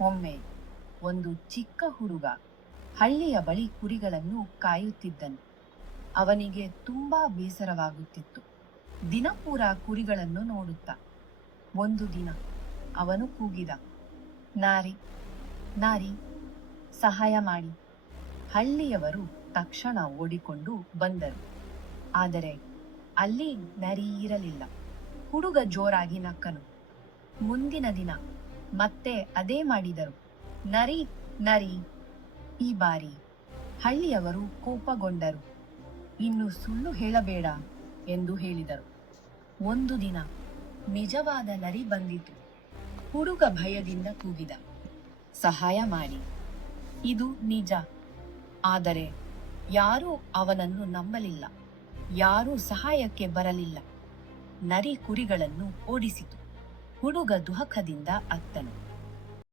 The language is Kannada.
ಒಮ್ಮೆ ಒಂದು ಚಿಕ್ಕ ಹುಡುಗ ಹಳ್ಳಿಯ ಬಳಿ ಕುರಿಗಳನ್ನು ಕಾಯುತ್ತಿದ್ದನು. ಅವನಿಗೆ ತುಂಬಾ ಬೇಸರವಾಗುತ್ತಿತ್ತು. ದಿನಪೂರ ಕುರಿಗಳನ್ನು ನೋಡುತ್ತಾ. ಒಂದು ದಿನ ಅವನು ಕೂಗಿದ, ನಾರಿ, ನಾರಿ, ಸಹಾಯ ಮಾಡಿ. ಹಳ್ಳಿಯವರು ತಕ್ಷಣ ಓಡಿಕೊಂಡು ಬಂದರು. ಆದರೆ ಅಲ್ಲಿ ನರಿ ಇರಲಿಲ್ಲ. ಹುಡುಗ ಜೋರಾಗಿ ನಕ್ಕನು. ಮುಂದಿನ ದಿನ ಮತ್ತೆ ಅದೇ ಮಾಡಿದರು. ನರಿ, ನರಿ. ಈ ಬಾರಿ ಹಳ್ಳಿಯವರು ಕೋಪಗೊಂಡರು. ಇನ್ನು ಸುಳ್ಳು ಹೇಳಬೇಡ ಎಂದು ಹೇಳಿದರು. ಒಂದು ದಿನ ನಿಜವಾದ ನರಿ ಬಂದಿತು. ಹುಡುಗ ಭಯದಿಂದ ಕೂಗಿದ, ಸಹಾಯ ಮಾಡಿ. ಇದು ನಿಜ. ಆದರೆ ಯಾರೂ ಅವನನ್ನು ನಂಬಲಿಲ್ಲ. ಯಾರೂ ಸಹಾಯಕ್ಕೆ ಬರಲಿಲ್ಲ. ನರಿ ಕುರಿಗಳನ್ನು ಓಡಿಸಿತು. ಹುಡುಗ ದುಃಖದಿಂದ ಅತ್ತನು.